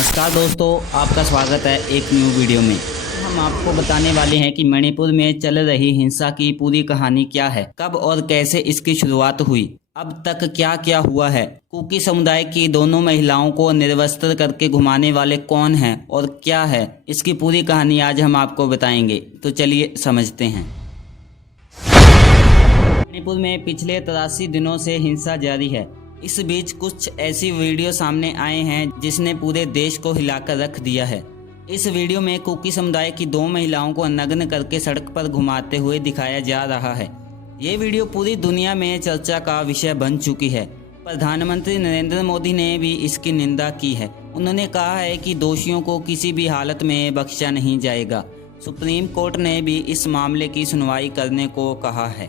नमस्कार दोस्तों, आपका स्वागत है एक न्यू वीडियो में। हम आपको बताने वाले हैं कि मणिपुर में चल रही हिंसा की पूरी कहानी क्या है, कब और कैसे इसकी शुरुआत हुई, अब तक क्या क्या हुआ है, कुकी समुदाय की दोनों महिलाओं को निर्वस्त्र करके घुमाने वाले कौन हैं और क्या है, इसकी पूरी कहानी आज हम आपको बताएंगे। तो चलिए समझते हैं। मणिपुर में पिछले 83 दिनों से हिंसा जारी है। इस बीच कुछ ऐसी वीडियो सामने आए हैं जिसने पूरे देश को हिलाकर रख दिया है। इस वीडियो में कुकी समुदाय की 2 महिलाओं को नग्न करके सड़क पर घुमाते हुए दिखाया जा रहा है। ये वीडियो पूरी दुनिया में चर्चा का विषय बन चुकी है। प्रधानमंत्री नरेंद्र मोदी ने भी इसकी निंदा की है। उन्होंने कहा है कि दोषियों को किसी भी हालत में बख्शा नहीं जाएगा। सुप्रीम कोर्ट ने भी इस मामले की सुनवाई करने को कहा है।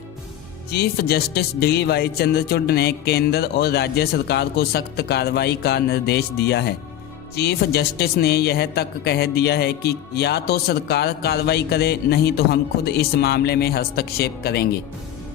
चीफ जस्टिस DY चंद्रचूड़ ने केंद्र और राज्य सरकार को सख्त कार्रवाई का निर्देश दिया है। चीफ जस्टिस ने यह तक कह दिया है कि या तो सरकार कार्रवाई करे, नहीं तो हम खुद इस मामले में हस्तक्षेप करेंगे।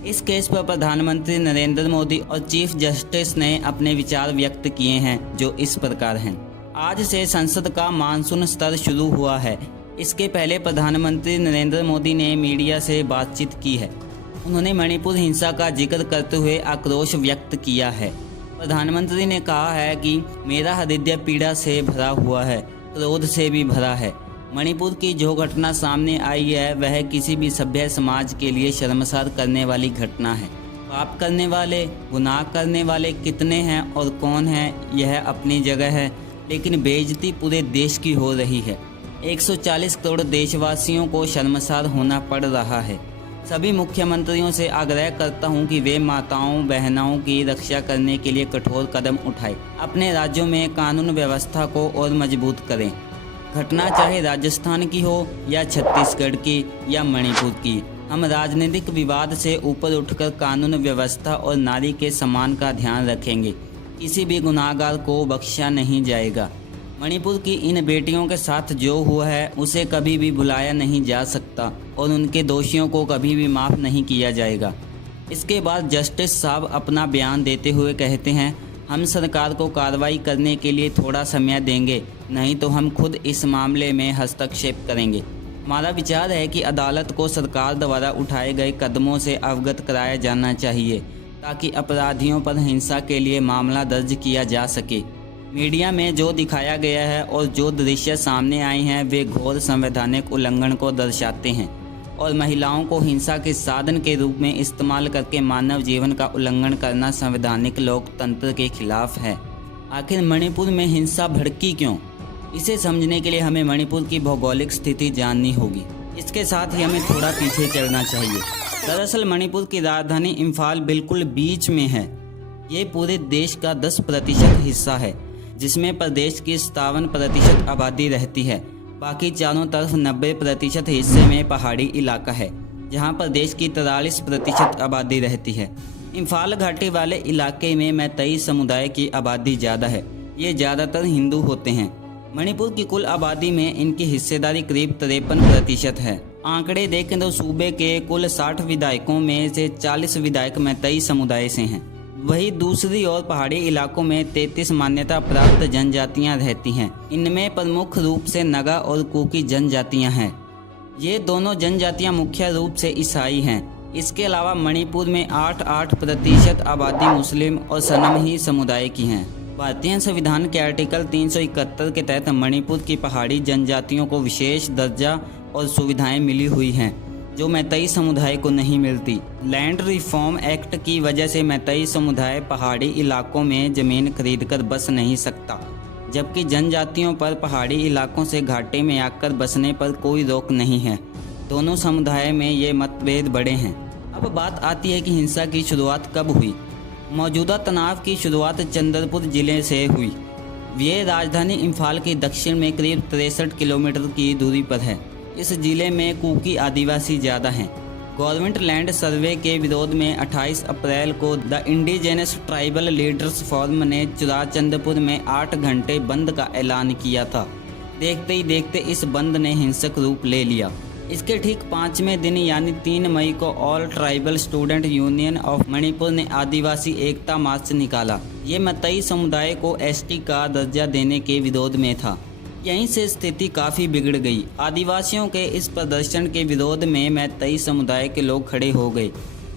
इस केस पर प्रधानमंत्री नरेंद्र मोदी और चीफ जस्टिस ने अपने विचार व्यक्त किए हैं, जो इस प्रकार हैं। आज से संसद का मानसून सत्र शुरू हुआ है। इसके पहले प्रधानमंत्री नरेंद्र मोदी ने मीडिया से बातचीत की है। उन्होंने मणिपुर हिंसा का जिक्र करते हुए आक्रोश व्यक्त किया है। प्रधानमंत्री ने कहा है कि मेरा हृदय पीड़ा से भरा हुआ है, क्रोध से भी भरा है। मणिपुर की जो घटना सामने आई है वह किसी भी सभ्य समाज के लिए शर्मसार करने वाली घटना है। पाप करने वाले, गुनाह करने वाले कितने हैं और कौन है यह अपनी जगह है, लेकिन बेइज्जती पूरे देश की हो रही है। 140 करोड़ देशवासियों को शर्मसार होना पड़ रहा है। सभी मुख्यमंत्रियों से आग्रह करता हूं कि वे माताओं बहनों की रक्षा करने के लिए कठोर कदम उठाएं। अपने राज्यों में कानून व्यवस्था को और मजबूत करें। घटना चाहे राजस्थान की हो या छत्तीसगढ़ की या मणिपुर की, हम राजनीतिक विवाद से ऊपर उठकर कानून व्यवस्था और नारी के सम्मान का ध्यान रखेंगे। किसी भी गुनाहगार को बख्शा नहीं जाएगा। मणिपुर की इन बेटियों के साथ जो हुआ है उसे कभी भी भुलाया नहीं जा सकता और उनके दोषियों को कभी भी माफ़ नहीं किया जाएगा। इसके बाद जस्टिस साहब अपना बयान देते हुए कहते हैं, हम सरकार को कार्रवाई करने के लिए थोड़ा समय देंगे, नहीं तो हम खुद इस मामले में हस्तक्षेप करेंगे। हमारा विचार है कि अदालत को सरकार द्वारा उठाए गए कदमों से अवगत कराया जाना चाहिए ताकि अपराधियों पर हिंसा के लिए मामला दर्ज किया जा सके। मीडिया में जो दिखाया गया है और जो दृश्य सामने आए हैं वे घोर संवैधानिक उल्लंघन को दर्शाते हैं और महिलाओं को हिंसा के साधन के रूप में इस्तेमाल करके मानव जीवन का उल्लंघन करना संवैधानिक लोकतंत्र के खिलाफ है। आखिर मणिपुर में हिंसा भड़की क्यों? इसे समझने के लिए हमें मणिपुर की भौगोलिक स्थिति जाननी होगी। इसके साथ ही हमें थोड़ा पीछे चलना चाहिए। दरअसल मणिपुर की राजधानी इम्फाल बिल्कुल बीच में है। ये पूरे देश का 10% हिस्सा है, जिसमें प्रदेश की 57% आबादी रहती है। बाकी चारों तरफ 90% हिस्से में पहाड़ी इलाका है, जहां प्रदेश की 43% आबादी रहती है। इम्फाल घाटी वाले इलाके में मैतेई समुदाय की आबादी ज़्यादा है। ये ज़्यादातर हिंदू होते हैं। मणिपुर की कुल आबादी में इनकी हिस्सेदारी करीब 53% है। आंकड़े देखें तो सूबे के कुल 60 विधायकों में से 40 विधायक मैतेई समुदाय से हैं। वहीं दूसरी ओर पहाड़ी इलाकों में 33 मान्यता प्राप्त जनजातियां रहती हैं। इनमें प्रमुख रूप से नगा और कुकी जनजातियां हैं। ये दोनों जनजातियां मुख्य रूप से ईसाई हैं। इसके अलावा मणिपुर में 8% आबादी मुस्लिम और सनमही समुदाय की हैं। भारतीय संविधान के आर्टिकल 371 के तहत मणिपुर की पहाड़ी जनजातियों को विशेष दर्जा और सुविधाएं मिली हुई हैं, जो मैतेई समुदाय को नहीं मिलती। लैंड रिफॉर्म एक्ट की वजह से मैतेई समुदाय पहाड़ी इलाकों में ज़मीन खरीदकर बस नहीं सकता, जबकि जनजातियों पर पहाड़ी इलाकों से घाटे में आकर बसने पर कोई रोक नहीं है। दोनों समुदाय में ये मतभेद बड़े हैं। अब बात आती है कि हिंसा की शुरुआत कब हुई। मौजूदा तनाव की शुरुआत चंद्रपुर जिले से हुई। ये राजधानी इम्फाल के दक्षिण में करीब 63 किलोमीटर की दूरी पर है। इस जिले में कुकी आदिवासी ज़्यादा हैं। गवर्नमेंट लैंड सर्वे के विरोध में 28 अप्रैल को the indigenous tribal leaders forum ने चुराचंदपुर में 8 घंटे बंद का ऐलान किया था। देखते ही देखते इस बंद ने हिंसक रूप ले लिया। इसके ठीक 5वें दिन यानी 3 मई को all tribal student union of Manipur ने आदिवासी एकता मार्च निकाला। ये मतई समुदाय को एसटी का दर्जा देने के विरोध में था। यहीं से स्थिति काफ़ी बिगड़ गई। आदिवासियों के इस प्रदर्शन के विरोध में मतई समुदाय के लोग खड़े हो गए।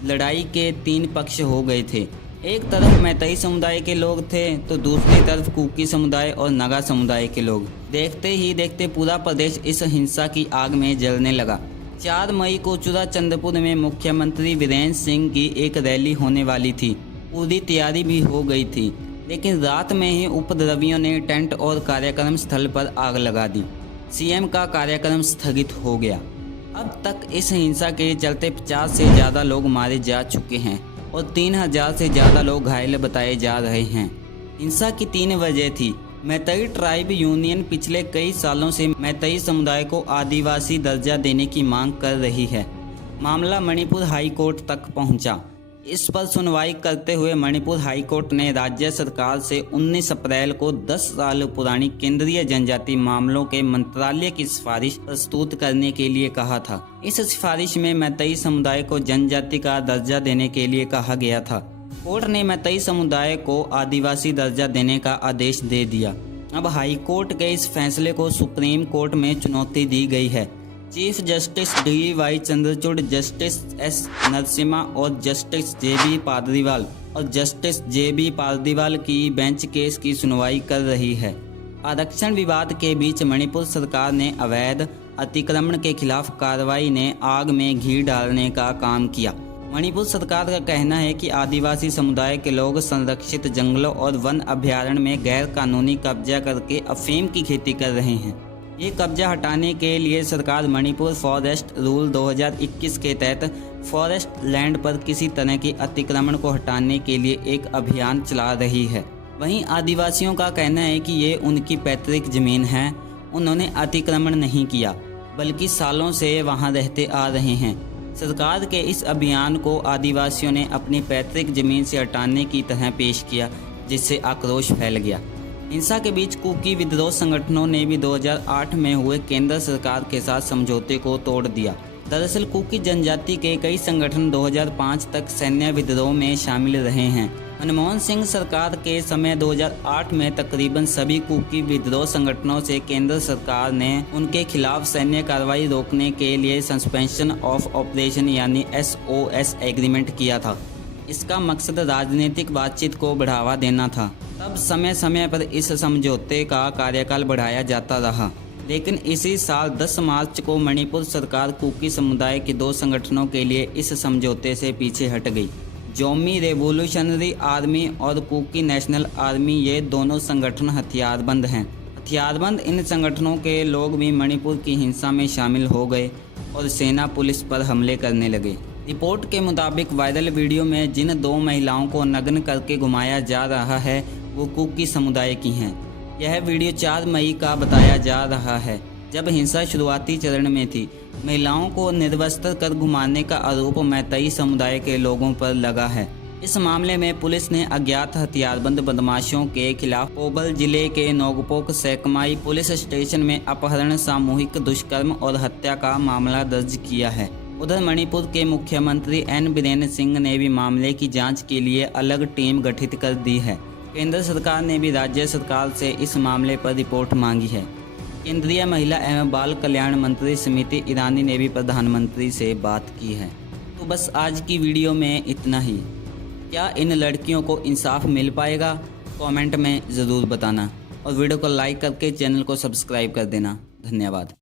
लड़ाई के 3 पक्ष हो गए थे। एक तरफ मतई समुदाय के लोग थे तो दूसरी तरफ कुकी समुदाय और नगा समुदाय के लोग। देखते ही देखते पूरा प्रदेश इस हिंसा की आग में जलने लगा। 4 मई को चूड़ाचंदपुर में मुख्यमंत्री वीरेंद्र सिंह की एक रैली होने वाली थी। पूरी तैयारी भी हो गई थी, लेकिन रात में ही उपद्रवियों ने टेंट और कार्यक्रम स्थल पर आग लगा दी। सीएम का कार्यक्रम स्थगित हो गया। अब तक इस हिंसा के चलते 50 से ज़्यादा लोग मारे जा चुके हैं और 3000 से ज़्यादा लोग घायल बताए जा रहे हैं। हिंसा की 3 वजह थी। मैतई ट्राइब यूनियन पिछले कई सालों से मैतई समुदाय को आदिवासी दर्जा देने की मांग कर रही है। मामला मणिपुर हाई कोर्ट तक पहुंचा। इस पर सुनवाई करते हुए मणिपुर हाई कोर्ट ने राज्य सरकार से 19 अप्रैल को 10 साल पुरानी केंद्रीय जनजाति मामलों के मंत्रालय की सिफारिश प्रस्तुत करने के लिए कहा था। इस सिफारिश में मैतई समुदाय को जनजाति का दर्जा देने के लिए कहा गया था। कोर्ट ने मैतई समुदाय को आदिवासी दर्जा देने का आदेश दे दिया। अब हाई कोर्ट के इस फैसले को सुप्रीम कोर्ट में चुनौती दी गई है। Chief justice DY Chandrachud, justice S Narasimha और जस्टिस JB पाद्रीवाल और जस्टिस JB पाद्रीवाल की बेंच केस की सुनवाई कर रही है। आरक्षण विवाद के बीच मणिपुर सरकार ने अवैध अतिक्रमण के खिलाफ कार्रवाई ने आग में घी डालने का काम किया। मणिपुर सरकार का कहना है कि आदिवासी समुदाय के लोग संरक्षित जंगलों और वन अभयारण्य में गैर कानूनी कब्जा करके अफीम की खेती कर रहे हैं। ये कब्जा हटाने के लिए सरकार मणिपुर फॉरेस्ट रूल 2021 के तहत फॉरेस्ट लैंड पर किसी तरह के अतिक्रमण को हटाने के लिए एक अभियान चला रही है। वहीं आदिवासियों का कहना है कि ये उनकी पैतृक जमीन है। उन्होंने अतिक्रमण नहीं किया, बल्कि सालों से वहां रहते आ रहे हैं। सरकार के इस अभियान को आदिवासियों ने अपनी पैतृक जमीन से हटाने की तरह पेश किया, जिससे आक्रोश फैल गया। हिंसा के बीच कुकी विद्रोह संगठनों ने भी 2008 में हुए केंद्र सरकार के साथ समझौते को तोड़ दिया। दरअसल कुकी जनजाति के कई संगठन 2005 तक सैन्य विद्रोह में शामिल रहे हैं। मनमोहन सिंह सरकार के समय 2008 में तकरीबन सभी कुकी विद्रोह संगठनों से केंद्र सरकार ने उनके खिलाफ सैन्य कार्रवाई रोकने के लिए सस्पेंशन ऑफ ऑपरेशन यानी SOS एग्रीमेंट किया था। इसका मकसद राजनीतिक बातचीत को बढ़ावा देना था। तब समय समय पर इस समझौते का कार्यकाल बढ़ाया जाता रहा, लेकिन इसी साल 10 मार्च को मणिपुर सरकार कुकी समुदाय के 2 संगठनों के लिए इस समझौते से पीछे हट गई। जोमी रेवोल्यूशनरी आर्मी और कुकी नेशनल आर्मी, ये दोनों संगठन हथियारबंद हैं। हथियारबंद इन संगठनों के लोग भी मणिपुर की हिंसा में शामिल हो गए और सेना पुलिस पर हमले करने लगे। रिपोर्ट के मुताबिक वायरल वीडियो में जिन 2 महिलाओं को नग्न करके घुमाया जा रहा है वो कुकी समुदाय की हैं। यह वीडियो 4 मई का बताया जा रहा है, जब हिंसा शुरुआती चरण में थी। महिलाओं को निर्वस्त्र कर घुमाने का आरोप मैतई समुदाय के लोगों पर लगा है। इस मामले में पुलिस ने अज्ञात हथियारबंद बदमाशों के खिलाफ पोबल जिले के नोगपोक सेकमाई पुलिस स्टेशन में अपहरण, सामूहिक दुष्कर्म और हत्या का मामला दर्ज किया है। उधर मणिपुर के मुख्यमंत्री N बीरेन सिंह ने भी मामले की जांच के लिए अलग टीम गठित कर दी है। केंद्र सरकार ने भी राज्य सरकार से इस मामले पर रिपोर्ट मांगी है। केंद्रीय महिला एवं बाल कल्याण मंत्री स्मृति ईरानी ने भी प्रधानमंत्री से बात की है। तो बस आज की वीडियो में इतना ही। क्या इन लड़कियों को इंसाफ मिल पाएगा? कमेंट में ज़रूर बताना और वीडियो को लाइक करके चैनल को सब्सक्राइब कर देना। धन्यवाद।